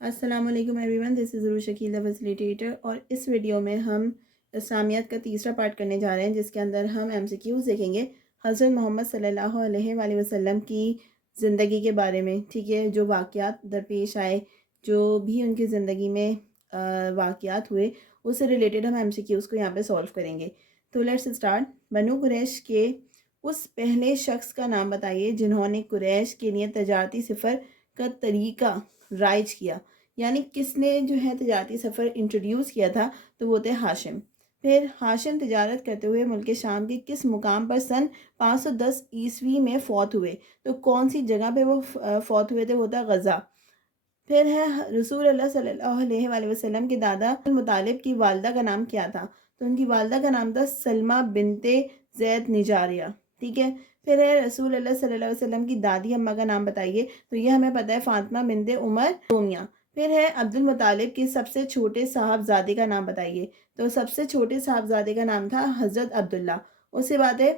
السلام علیکم every one, دس از ضرور شکیل دا فیسیلیٹیٹر، اور اس ویڈیو میں ہم اسلامیات کا تیسرا پارٹ کرنے جا رہے ہیں، جس کے اندر ہم ایم سی کیوز دیکھیں گے حضرت محمد صلی اللہ علیہ وآلہ وسلم کی زندگی کے بارے میں. ٹھیک ہے، جو واقعات درپیش آئے، جو بھی ان کی زندگی میں واقعات ہوئے، اس سے ریلیٹڈ ہم ایم سی کیوز کو یہاں پہ سولو کریں گے. تو لیٹس اسٹارٹ. بنو قریش کے اس پہلے شخص کا نام بتائیے جنہوں نے قریش کے لیے تجارتی سفر کا طریقہ رائج کیا. یعنی کس نے جو ہے تجارتی سفر انٹروڈیوس کیا تھا، تو وہ تھے ہاشم. پھر ہاشم تجارت کرتے ہوئے ملک شام کے کس مقام پر سن 510 عیسوی میں فوت ہوئے؟ تو کون سی جگہ پہ وہ فوت ہوئے تھے؟ وہ تھا غزہ. پھر ہے رسول اللہ صلی اللہ علیہ وآلہ وسلم کے دادا مطالب کی والدہ کا نام کیا تھا؟ تو ان کی والدہ کا نام تھا سلمہ بنت زید نجاریہ. ٹھیک ہے. پھر ہے رسول اللہ صلی اللہ علیہ وسلم کی دادی اماں کا نام بتائیے. تو یہ ہمیں پتہ ہے فاطمہ بنت عمر رومیہ. پھر ہے عبد المطالب کے سب سے چھوٹے صاحبزادے کا نام بتائیے. تو سب سے چھوٹے صاحبزادے کا نام تھا حضرت عبداللہ. اس کے بعد ہے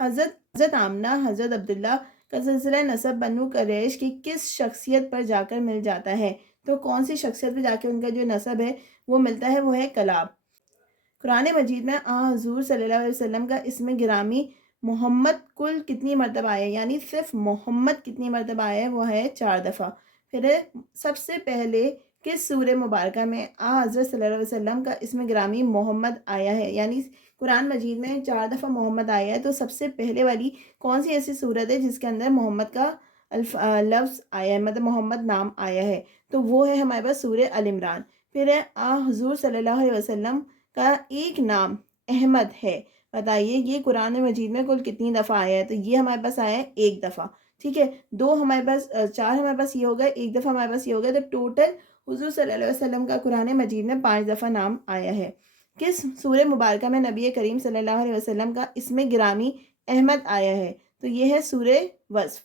حضرت آمنہ حضرت عبداللہ کا سلسلہ نسب بنو قریش کی کس شخصیت پر جا کر مل جاتا ہے؟ تو کون سی شخصیت پہ جا کے ان کا جو نسب ہے وہ ملتا ہے؟ وہ ہے کلاب. قرآن مجید میں حضور صلی اللہ علیہ وسلم کا اسم گرامی محمد کل کتنی مرتبہ آیا ہے؟ یعنی صرف محمد کتنی مرتبہ آیا ہے؟ وہ ہے 4 دفعہ. پھر سب سے پہلے کس سورہ مبارکہ میں حضرت صلی اللہ علیہ وسلم کا اسم گرامی محمد آیا ہے؟ یعنی قرآن مجید میں 4 دفعہ محمد آیا ہے، تو سب سے پہلے والی کون سی ایسی صورت ہے جس کے اندر محمد کا لفظ آیا ہے، مطلب محمد نام آیا ہے؟ تو وہ ہے ہمارے پاس سورہ ال عمران. پھر ہے حضور صلی اللہ علیہ وسلم کا ایک نام احمد ہے، بتائیے یہ قرآن مجید میں کل کتنی دفعہ آیا ہے؟ تو یہ ہمارے پاس آیا ہے 1 دفعہ. ٹھیک ہے، 2 ہمارے پاس 4 ہمارے پاس یہ ہو گئے، 1 دفعہ ہمارے پاس یہ ہو گیا. تو ٹوٹل حضور صلی اللہ علیہ وسلم کا قرآن مجید میں 5 دفعہ نام آیا ہے. کس سورہ مبارکہ میں نبی کریم صلی اللہ علیہ وسلم کا اسم گرامی احمد آیا ہے؟ تو یہ ہے سورہ وصف.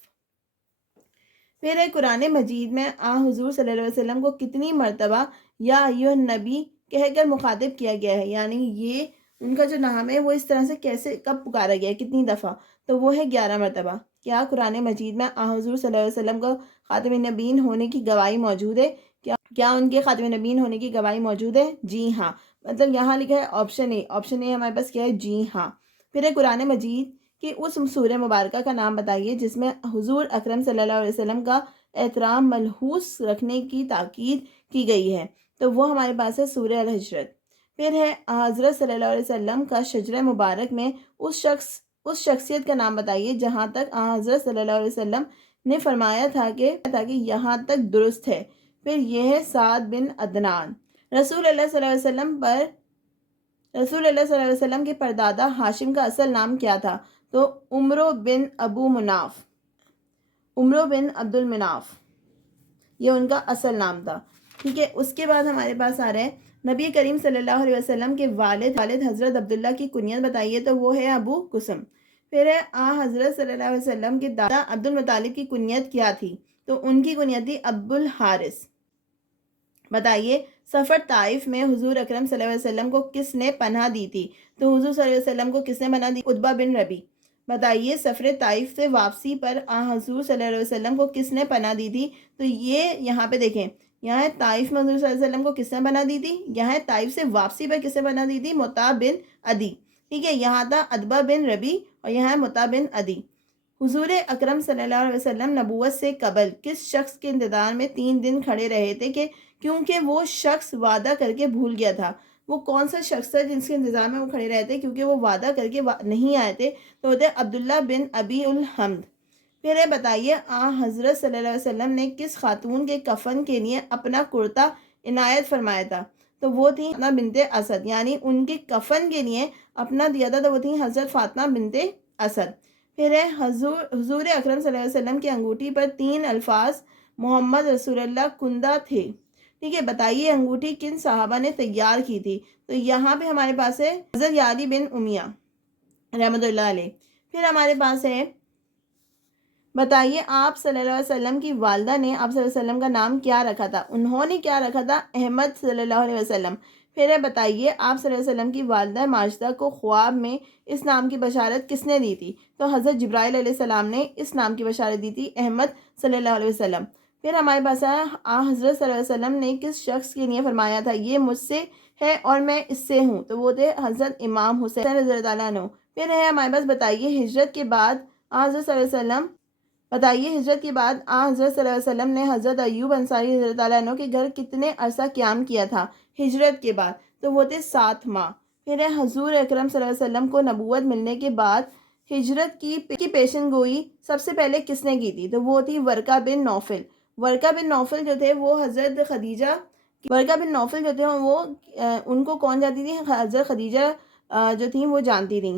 پھر ہے قرآن مجید میں حضور صلی اللہ علیہ وسلم کو کتنی مرتبہ یا ایھا النبی کہہ کر مخاطب کیا گیا ہے؟ یعنی یہ ان کا جو نام ہے وہ اس طرح سے کیسے کب پکارا گیا ہے، کتنی دفعہ؟ تو وہ ہے 11 مرتبہ. کیا قرآن مجید میں حضور صلی اللہ علیہ وسلم کو خاتم النبیین ہونے کی گواہی موجود ہے؟ کیا ان کے خاتم النبیین ہونے کی گواہی موجود ہے؟ جی ہاں. مطلب یہاں لکھا ہے آپشن اے. آپشن اے ہمارے پاس کیا ہے؟ جی ہاں. پھر ہے قرآن مجید کہ اس سورہ مبارکہ کا نام بتائیے جس میں حضور اکرم صلی اللہ علیہ وسلم کا احترام ملحوظ رکھنے کی تاکید کی گئی ہے. تو وہ ہمارے پاس ہے سورہ الحجرات. پھر ہے حضرت صلی اللہ علیہ وسلم کا شجرہ مبارک میں اس شخصیت کا نام بتائیے جہاں تک حضرت صلی اللہ علیہ وسلم نے فرمایا تھا کہ یہاں تک درست ہے. پھر یہ ہے سعد بن عدنان. رسول اللہ صلی اللہ علیہ وسلم کے پردادا ہاشم کا اصل نام کیا تھا؟ تو عمرو بن عبد المناف، یہ ان کا اصل نام تھا. ٹھیک ہے. اس کے بعد ہمارے پاس آ رہے ہیں نبی کریم صلی اللہ علیہ وسلم کے والد حضرت عبداللہ کی کنیت بتائیے. تو وہ ہے ابو قسم. پھر ہے حضرت صلی اللہ علیہ وسلم کے دادا عبد المطالب کی کنیت کیا تھی؟ تو ان کی کنیت تھی ابو الحارث. بتائیے سفر طائف میں حضور اکرم صلی اللہ علیہ وسلم کو کس نے پناہ دی تھی؟ تو حضور صلی اللہ علیہ وسلم کو کس نے پناہ دی؟ عتبہ بن ربی. بتائیے سفر طائف سے واپسی پر حضور صلی اللہ علیہ وسلم کو کس نے پناہ دی تھی؟ تو یہ یہاں پہ دیکھیں، یہاں ہے طائف میں حضور صلی اللہ علیہ وسلم کو کس نے پناہ دی تھی، یہاں ہے طائف سے واپسی پر کس نے پناہ دی تھی؟ مطاع بن عدی. ٹھیک ہے، یہاں تھا عتبہ بن ربی اور یہاں ہے مطاع بن عدی. حضور اکرم صلی اللہ علیہ وسلم نبوت سے قبل کس شخص کے انتظار میں 3 دن کھڑے رہے تھے کہ کیونکہ وہ شخص وعدہ کر کے بھول گیا تھا؟ وہ کون سا شخص تھا جس کے انتظار میں وہ کھڑے رہے تھے کیونکہ وہ وعدہ کر کے نہیں آئے تھے؟ تو ہوتے عبداللہ بن ابی الحمد. پھر ہے بتائیے حضرت صلی اللہ علیہ وسلم نے کس خاتون کے کفن کے لیے اپنا کرتا عنایت فرمایا تھا؟ تو وہ تھی فاطمہ بنت اسد. یعنی ان کے کفن کے لیے اپنا دیا تھا تو وہ تھی حضرت فاطمہ بنت اسد. پھر ہے حضور اکرم صلی اللہ علیہ وسلم کی انگوٹھی پر 3 الفاظ محمد رسول اللہ کندہ تھے. ٹھیک ہے، بتائیے انگوٹھی کن صحابہ نے تیار کی تھی؟ تو یہاں پہ ہمارے پاس ہے حضرت علی بن امیہ رحمۃ اللہ علیہ. پھر ہمارے پاس ہے بتائیے آپ صلی اللہ علیہ وسلم کی والدہ نے آپ صلی اللہ علیہ وسلم کا نام کیا رکھا تھا؟ انہوں نے کیا رکھا تھا؟ احمد صلی اللہ علیہ وسلم. پھر ہے بتائیے آپ صلی اللہ علیہ وسلم کی والدہ ماجدہ کو خواب میں اس نام کی بشارت کس نے دی تھی؟ تو حضرت جبرائیل علیہ السلام نے اس نام کی بشارت دی تھی احمد صلی اللہ علیہ وسلم. پھر ہمارے پاس ہے حضرت صلی اللہ علیہ وسلم نے کس شخص کے لیے فرمایا تھا یہ مجھ سے ہے اور میں اس سے ہوں، تو وہ تھے حضرت امام حسین رضی اللہ عنہ۔ پھر ہے ہمارے پاس بتائیے ہجرت کے بعد حضرت صلی اللہ علیہ وسلم ہجرت کے بعد حضرت صلی اللہ علیہ وسلم نے حضرت ایوب انصاری رضی اللہ عنہ کے گھر کتنے عرصہ قیام کیا تھا ہجرت کے بعد؟ تو وہ تھے 7 ماہ۔ پھر ہے حضور اکرم صلی اللہ علیہ وسلم کو نبوت ملنے کے بعد ہجرت کی پیشن گوئی سب سے پہلے کس نے کی تھی؟ تو وہ تھی ورقہ بن نوفل۔ ورقہ بن نوفل جو تھے وہ ان کو کون جانتی تھی؟ حضرت خدیجہ جو تھیں وہ جانتی تھیں۔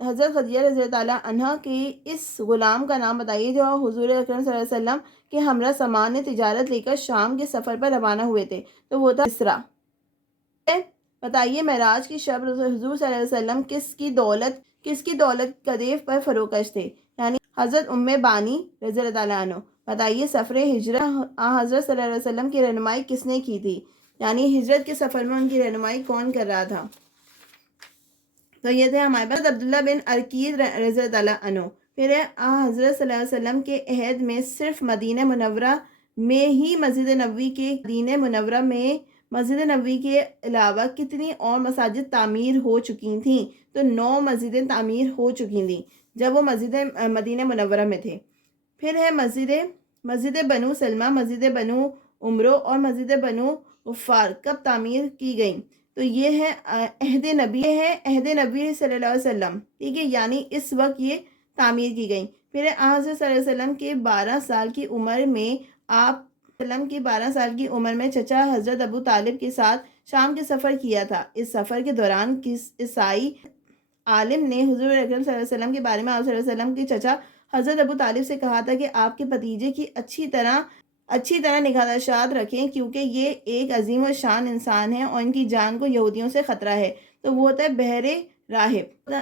حضرت خدیجہ رضی اللہ عنہ کی اس غلام کا نام بتائیے جو حضور اکرم صلی اللہ علیہ وسلم کے ہمراہ سامان تجارت لے کر شام کے سفر پر روانہ ہوئے تھے، تو وہ تھا اسرا۔ بتائیے معراج کی شب حضور صلی اللہ علیہ وسلم کس کی دولت قدیف پر فروکش تھے؟ یعنی حضرت ام بانی رضی اللہ عنہ۔ بتائیے سفر ہجرت حضرت صلی اللہ علیہ وسلم کی رہنمائی کس نے کی تھی؟ یعنی ہجرت کے سفر میں ان کی رہنمائی کون کر رہا تھا؟ تو یہ تھے ہمارے پاس عبداللہ بن ارقید رضی اللہ عنہ۔ پھر حضرت صلی اللہ علیہ وسلم کے عہد میں صرف مدینہ منورہ میں ہی مسجد نبوی کے علاوہ کتنی اور مساجد تعمیر ہو چکی تھیں؟ تو 9 مسجدیں تعمیر ہو چکی تھیں جب وہ مسجد مدینہ منورہ میں تھے۔ پھر ہے مسجد بنو سلمہ، مسجد بنو عمرو اور مسجد بنو غفار کب تعمیر کی گئیں؟ تو یہ ہے عہد نبی صلی اللہ علیہ وسلم، ٹھیک ہے، یعنی اس وقت یہ تعمیر کی گئیں۔ پھر حضرت صلی اللہ علیہ وسلم کے 12 سال کی عمر میں چچا حضرت ابو طالب کے ساتھ شام کے سفر کیا تھا۔ اس سفر کے دوران کس عیسائی عالم نے حضور اکرم صلی اللہ علیہ وسلم کے بارے میں آپ صلی اللہ علیہ وسلم کے چچا حضرت ابو طالب سے کہا تھا کہ آپ کے بھتیجے کی اچھی طرح نگہداشت رکھیں کیونکہ یہ ایک عظیم و شان انسان ہے اور ان کی جان کو یہودیوں سے خطرہ ہے؟ تو وہ ہوتا ہے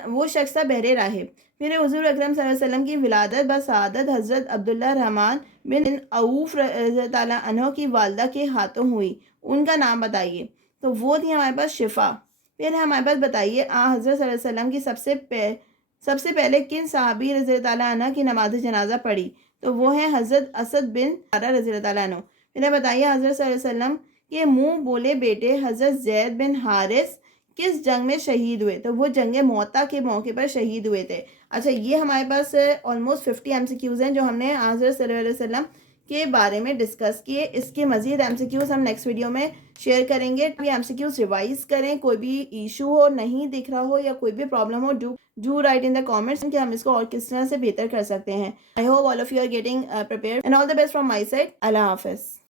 وہ شخص تھا بحر راہب۔ پھر حضور اکرم صلی اللہ علیہ وسلم کی ولادت بسعادت حضرت عبداللہ الرحمن بن عوف رضی اللہ عنہ کی والدہ کے ہاتھوں ہوئی، ان کا نام بتائیے۔ تو وہ تھی ہمارے پاس شفا۔ پھر ہمارے پاس بتائیے حضرت صلی اللہ علیہ وسلم کی سب سے پہلے کن صحابی رضی اللہ عنہ کی نماز جنازہ پڑھی؟ تو وہ ہیں حضرت اسد بن زرارہ رضی اللہ عنہ۔ پھر بتائیے حضرت صلی اللہ علیہ وسلم کے منہ بولے بیٹے حضرت زید بن حارث کس جنگ میں شہید ہوئے؟ تو وہ جنگ موتا کے موقع پر شہید ہوئے تھے۔ اچھا، یہ ہمارے پاس آلموسٹ 50 MCQs ہیں جو ہم نے حضرت صلی اللہ علیہ وسلم کے بارے میں ڈسکس کیے۔ اس کے مزید MCQs ہم نیکسٹ ویڈیو میں شیئر کریں گے۔ MCQs ریوائز کریں، کوئی بھی ایشو ہو، نہیں دکھ رہا ہو یا کوئی بھی problem who do write in the comments کہ ہم اس کو اور کس طرح سے بہتر کر سکتے ہیں۔ I hope all of you are getting prepared and all the best from my side. اللہ حافظ۔